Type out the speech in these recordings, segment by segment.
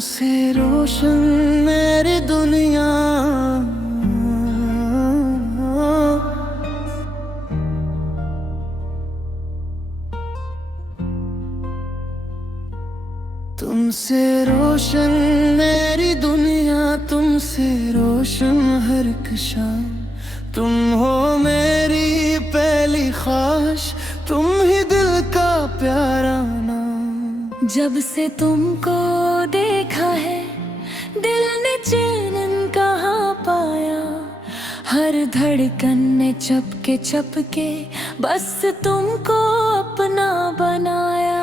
तुमसे रोशन मेरी दुनिया, तुमसे रोशन मेरी दुनिया, तुमसे रोशन हर एक शाम। तुम हो मेरी पहली ख्वाहिश, तुम ही दिल का प्यारा नाम। जब से तुमको देखा है दिल ने चैन कहाँ पाया, हर धड़कन ने चपके बस तुमको अपना बनाया।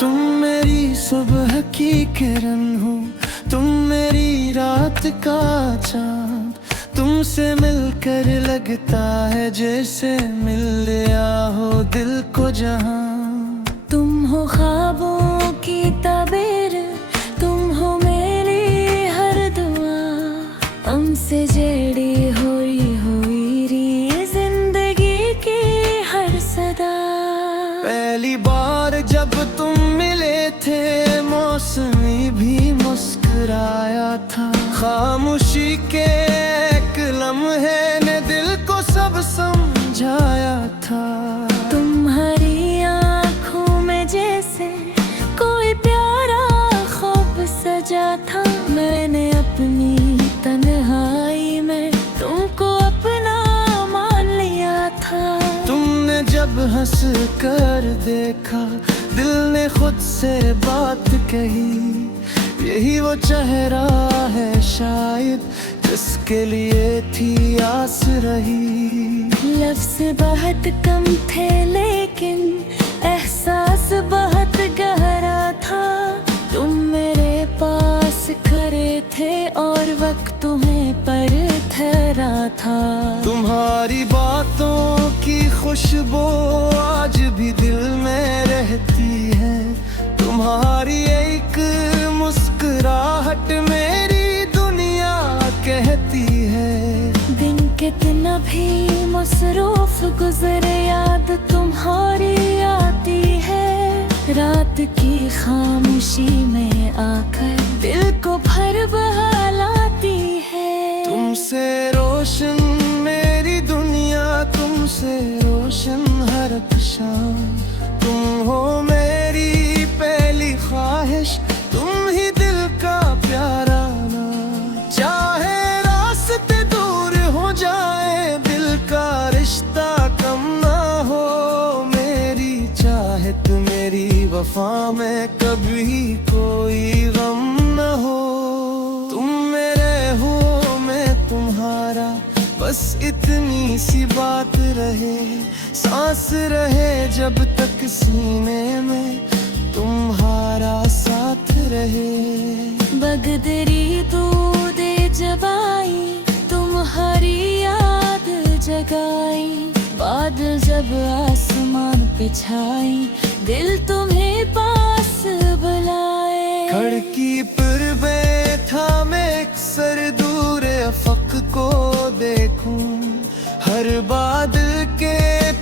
तुम मेरी सुबह की किरण हो, तुम मेरी रात का चाँद। तुमसे मिलकर लगता है जैसे मिल गया हो दिल को जहां। तुम हो ख्वाबों की ताबीर, तुम हो मेरी हर दुआ। हमसे जड़ी हुई री जिंदगी की हर सदा। पहली बार जब तुम मिले थे मौसमी भी मुस्कुराया था। खामोशी के एक लम्हे ने दिल को सब समझाया था। तुम्हारी आँखों में जैसे कोई प्यारा ख्वाब सजा था। मैंने अपनी तन्हाई में तुमको अपना मान लिया था। तुमने जब हंस कर देखा दिल ने खुद से बात कही। यही वो चेहरा है शायद जिसके लिए थी आस रही। लफ्ज़ बहुत कम थे लेकिन एहसास बहुत गहरा था। तुम मेरे पास खड़े थे और वक्त तुम्हें पर ठहरा था। तुम्हारी बातों की खुशबू आज भी दिल में रहती है। तुम्हारी एक मुस्कुराहट मेरी दुनिया कहती है। दिन कितना भी मसरूफ गुजरे याद तुम्हारी आती है। रात की खामोशी में आकर दिल को भर बहलाती है। तुमसे रोशन मेरी दुनिया, तुमसे रोशन हर एक शाम। तुम हो मेरी पहली ख्वाहिश, तुम ही दिल का प्यारा नाम। चाहे रास्ते दूर हो जाए, दिल का रिश्ता कम ना हो। मेरी चाहत मेरी वफा में कभी कोई गम न हो। तुम मेरे हो मैं तुम्हारा, बस इतनी सी बात रहे। सांस रहे जब तक सीने में तुम्हारा साथ रहे। बगदरी दूधे जबाई तुम्हारी याद जगाई। बादल जब आसमान पे छाई दिल तुम्हें पास बुलाए। खिड़की पर बैठा मैं अक्सर दूर अफक को देखूं। हर बादल के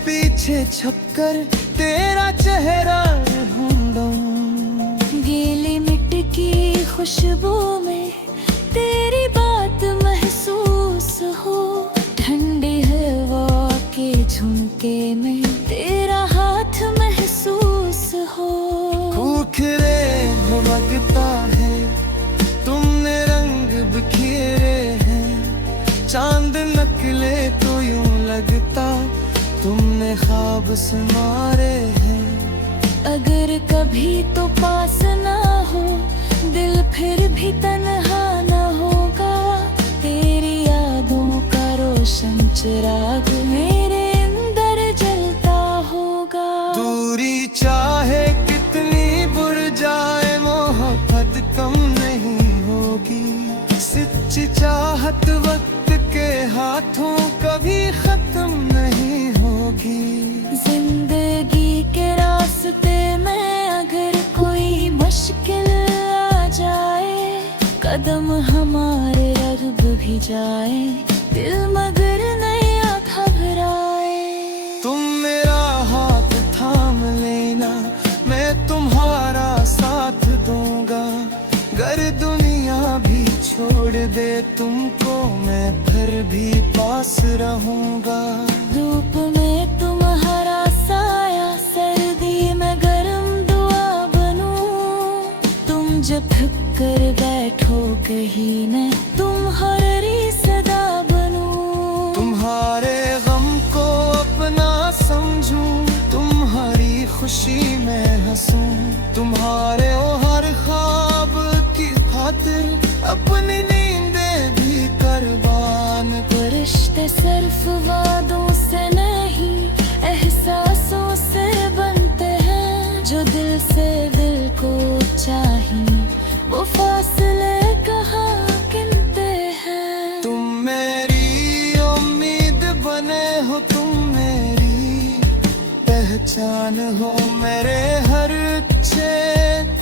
पीछे छुपकर तेरा चेहरा ढूंढूं। गीली मिट्टी की खुशबू में तेरी बात महसूस हो। ठंडी हवा के झुमके में तेरा हाथ महसूस हो। खूखरे लगता है तुमने रंग बिखेरे हैं। चांद नकले तो यूं लगता तुमने ख्वाब संवारे हैं। अगर कभी तो पास ना हो दिल फिर भी तन्हा ना होगा। तेरी यादों का रोशन चिराग मेरे अंदर जलता होगा। दूरी चाहे कितनी बुर जाए, मोहब्बत कम नहीं होगी। सच्ची चाहत वक्त के हाथों कभी खत्म नहीं होगी। जिंदगी के रास्ते में अगर कोई मुश्किल आ जाए, कदम हमारे रब भी जाए, दिल मगर नया घबराए। तुम मेरा हाथ थाम लेना, मैं तुम्हारा साथ दूंगा। गर दुनिया भी छोड़ दे तुमको, मैं फिर भी पास रहूंगा। धूप में तुम्हारा साया, सर्दी में गर्म दुआ बनूं। तुम जब कर बैठो कहीं न, तुम्हारी सदा बनूं। तुम्हारे गम को अपना समझूं, तुम्हारी खुशी में हंसूं। तुम्हारे ओ हर ख्वाब की खातिर अपनी नींदें भी कुर्बान कर। रिश्ते सिर्फ वादों से नहीं, एहसासों से बनते हैं। जो दिल से दिल को चाहिए, वो फासले कहाँ गिनते हैं। तुम मेरी उम्मीद बने हो, तुम मेरी पहचान हो। मेरे हर अच्छे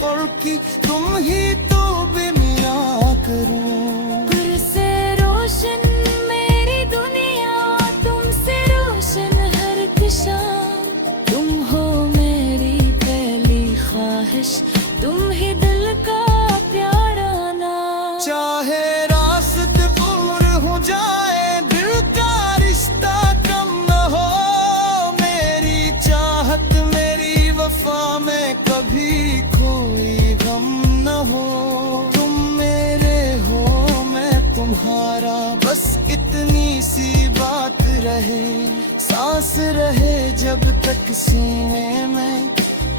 पल की तुम ही तो भी मेरा करूं। गुर से रोशन मेरी दुनिया, तुमसे रोशन हर दिशा। तुम हो मेरी पहली ख्वाहिश, तुम ही दिल का प्यारा नाम। चाहे रास्ते दूर हो जाए, दिल का रिश्ता कम न हो। मेरी चाहत मेरी वफा में कभी कोई गम न हो। तुम मेरे हो मैं तुम्हारा, बस इतनी सी बात रहे। सांस रहे जब तक सीने में,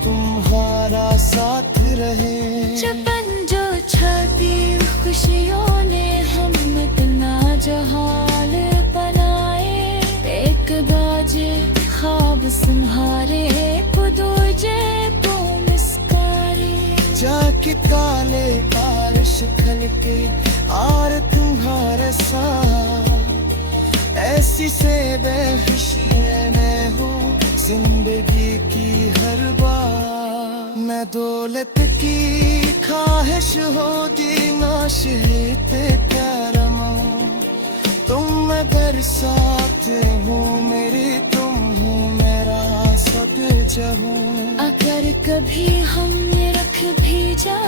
तुम्हारा साथ रहे। चपन जो छाती खुशियों ने हम इतना जहाल बनाए। एक बाजे ख्वाब सुनहारे, खुदोजे तो मुस्कारे। जाके काले बारिश खल के आर तुम्हारे साथ। ऐसी से बेखुशी में हो जिंदगी की हर बार। मैं दौलत की ख्वाहिश होगी नाशेते करम। तुम अगर साथ हो मेरी, तुम हो मेरा सब जहां। अगर कभी हमने रख भी जा